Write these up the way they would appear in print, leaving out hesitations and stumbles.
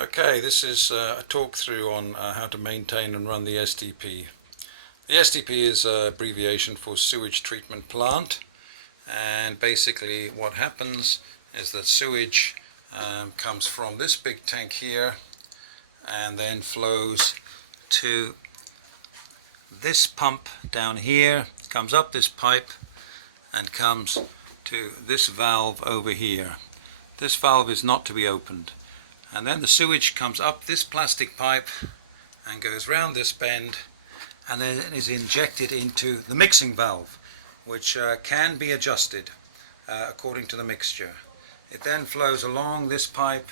Okay, this is a talk through on how to maintain and run the STP. The STP is an abbreviation for sewage treatment plant, and basically what happens is that sewage comes from this big tank here and then flows to this pump down here, comes up this pipe and comes to this valve over here. This valve is not to be opened. And then the sewage comes up this plastic pipe and goes round this bend and then is injected into the mixing valve, which can be adjusted according to the mixture. It then flows along this pipe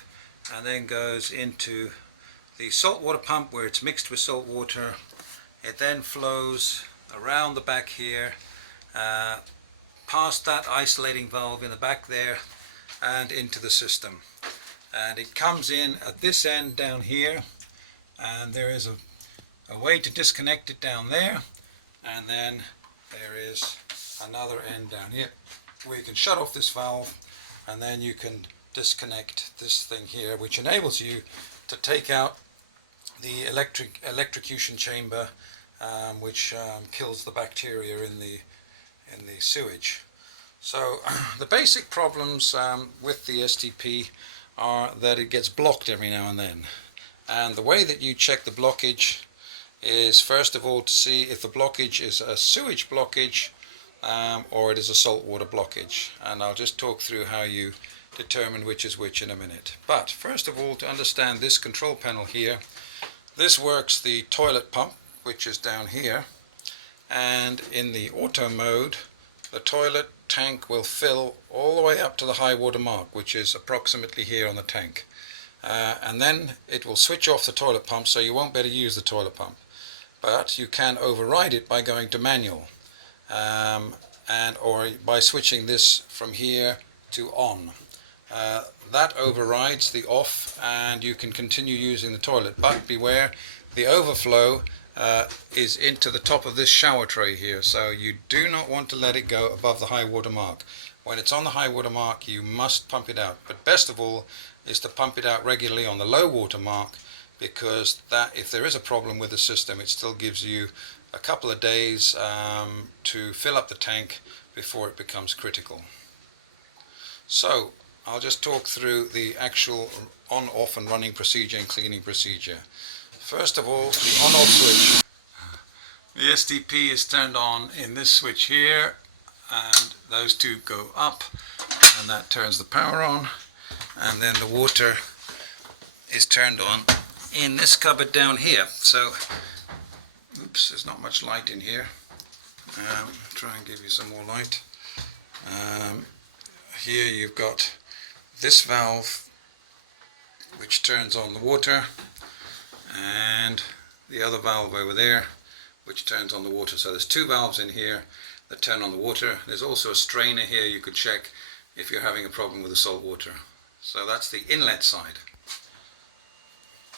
and then goes into the saltwater pump where it's mixed with salt water. It then flows around the back here, past that isolating valve in the back there and into the system. And it comes in at this end down here, and there is a way to disconnect it down there, and then there is another end down here where you can shut off this valve, and then you can disconnect this thing here, which enables you to take out the electrocution chamber, which kills the bacteria in the sewage. So the basic problems with the STP are that it gets blocked every now and then, and the way that you check the blockage is first of all to see if the blockage is a sewage blockage or it is a saltwater blockage, and I'll just talk through how you determine which is which in a minute. But first of all, to understand this control panel here, this works the toilet pump, which is down here, and in the auto mode the toilet tank will fill all the way up to the high water mark, which is approximately here on the tank, and then it will switch off the toilet pump, so you won't be able to use the toilet pump, but you can override it by going to manual or by switching this from here to on. That overrides the off and you can continue using the toilet, but beware, the overflow is into the top of this shower tray here, so you do not want to let it go above the high water mark. When it's on the high water mark, you must pump it out, but best of all is to pump it out regularly on the low water mark, because that, if there is a problem with the system, it still gives you a couple of days to fill up the tank before it becomes critical. So I'll just talk through the actual on, off and running procedure and cleaning procedure. First of all, the on-off switch. The STP is turned on in this switch here, and those two go up, and that turns the power on, and then the water is turned on in this cupboard down here. So, oops, there's not much light in here. Try and give you some more light. Here you've got this valve which turns on the water, and the other valve over there which turns on the water. So there's two valves in here that turn on the water. There's also a strainer here you could check if you're having a problem with the salt water. So that's the inlet side.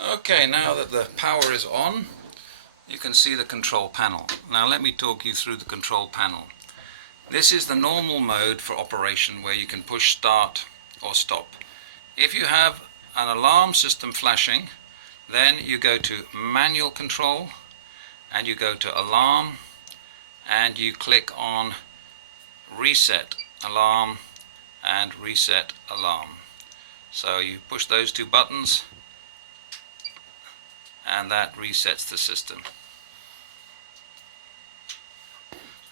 Okay, now that the power is on, you can see the control panel. Now let me talk you through the control panel. This is the normal mode for operation, where you can push start or stop. If you have an alarm system flashing, then you go to manual control and you go to alarm and you click on reset alarm and reset alarm. So you push those two buttons and that resets the system.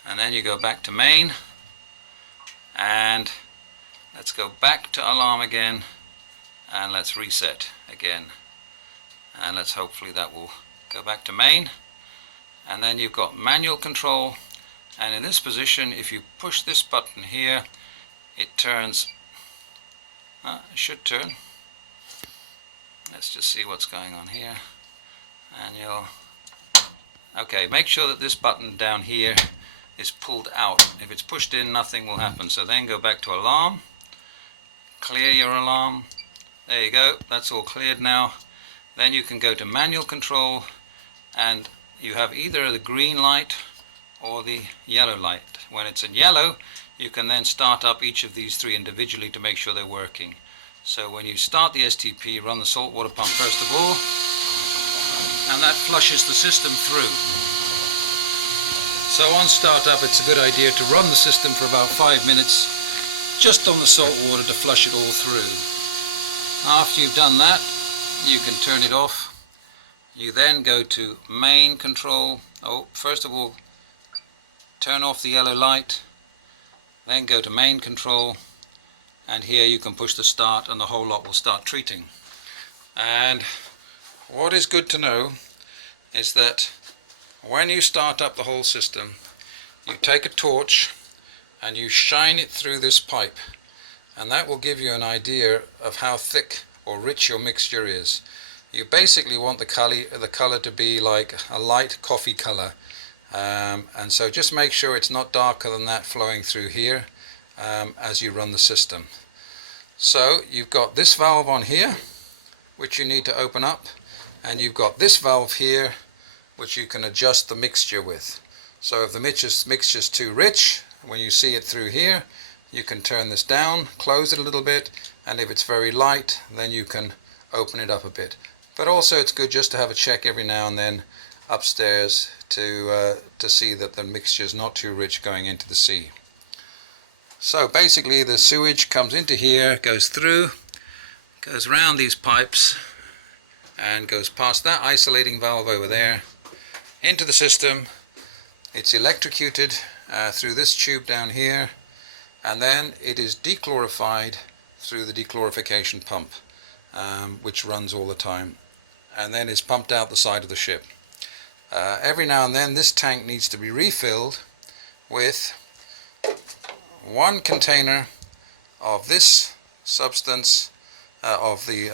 And then you go back to main, and let's go back to alarm again, and let's reset again, and let's hopefully that will go back to main. And then you've got manual control, and in this position, if you push this button here, it turns. It should turn. Let's just see what's going on here, and okay, make sure that this button down here is pulled out. If it's pushed in, nothing will happen. So then go back to alarm, clear your alarm. There you go, that's all cleared now. Then you can go to manual control, and you have either the green light or the yellow light. When it's in yellow, you can then start up each of these three individually to make sure they're working. So when you start the STP, run the saltwater pump first of all, and that flushes the system through. So on startup, it's a good idea to run the system for about 5 minutes just on the salt water to flush it all through. After you've done that, you can turn it off. You then go to main control. First of all, turn off the yellow light, then go to main control, and here you can push the start and the whole lot will start treating. And what is good to know is that when you start up the whole system, you take a torch and you shine it through this pipe, and that will give you an idea of how thick or rich your mixture is. You basically want the color to be like a light coffee color, and so just make sure it's not darker than that flowing through here as you run the system. So you've got this valve on here which you need to open up, and you've got this valve here which you can adjust the mixture with. So if the mixture's too rich, when you see it through here, you can turn this down, close it a little bit, and if it's very light, then you can open it up a bit. But also it's good just to have a check every now and then upstairs to see that the mixture is not too rich going into the sea. So basically the sewage comes into here, goes through, goes around these pipes, and goes past that isolating valve over there into the system. It's electrocuted through this tube down here, and then it is dechlorified through the dechlorification pump, which runs all the time, and then is pumped out the side of the ship. Every now and then this tank needs to be refilled with 1 container of this substance, of the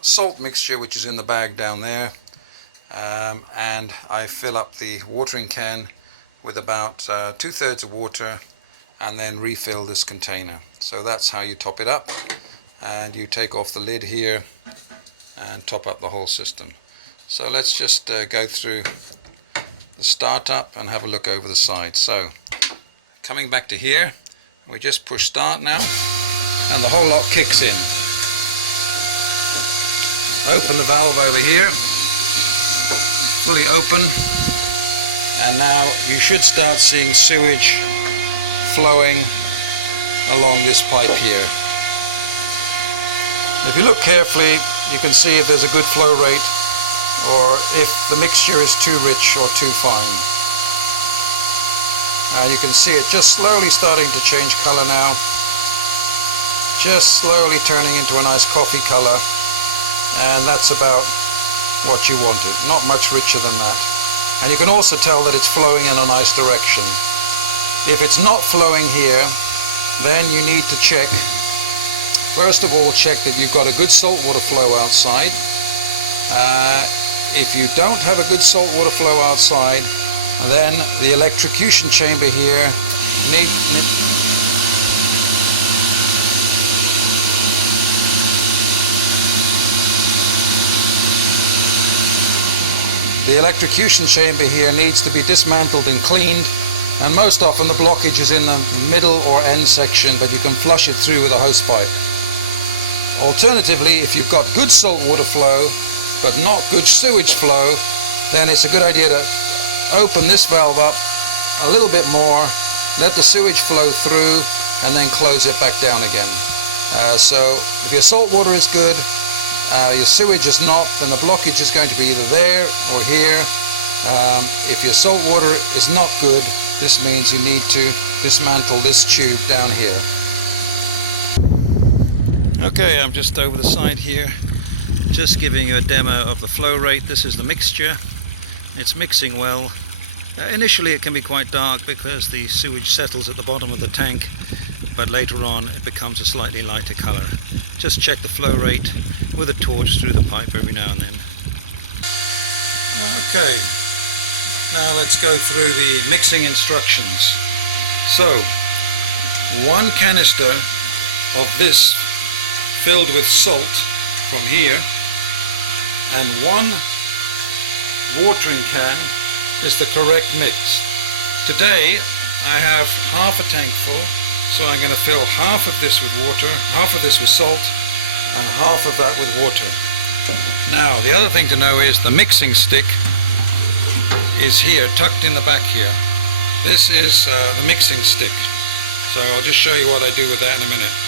salt mixture which is in the bag down there, and I fill up the watering can with about 2/3 of water and then refill this container. So that's how you top it up, and you take off the lid here and top up the whole system. So let's just go through the startup and have a look over the side. So coming back to here, we just push start now and the whole lot kicks in. Open the valve over here, fully open, and now you should start seeing sewage flowing along this pipe here. If you look carefully, you can see if there's a good flow rate or if the mixture is too rich or too fine. You can see it just slowly starting to change color now, just slowly turning into a nice coffee color, and that's about what you wanted, not much richer than that. And you can also tell that it's flowing in a nice direction. If it's not flowing here, then you need to check. First of all, check that you've got a good saltwater flow outside. If you don't have a good saltwater flow outside, then the electrocution chamber here needs to be dismantled and cleaned, and most often the blockage is in the middle or end section, but you can flush it through with a hose pipe. Alternatively, if you've got good saltwater flow but not good sewage flow, then it's a good idea to open this valve up a little bit more, let the sewage flow through, and then close it back down again. So if your saltwater is good, your sewage is not, then the blockage is going to be either there or here. If your saltwater is not good, this means you need to dismantle this tube down here. Okay, I'm just over the side here, just giving you a demo of the flow rate. This is the mixture. It's mixing well. Initially it can be quite dark because the sewage settles at the bottom of the tank, but later on it becomes a slightly lighter color. Just check the flow rate with a torch through the pipe every now and then. Okay, now let's go through the mixing instructions. So, 1 canister of this filled with salt from here, and 1 watering can is the correct mix. Today I have half a tank full, So I'm going to fill half of this with water, half of this with salt, and half of that with water. Now, the other thing to know is the mixing stick is here, tucked in the back here. This is the mixing stick. So I'll just show you what I do with that in a minute.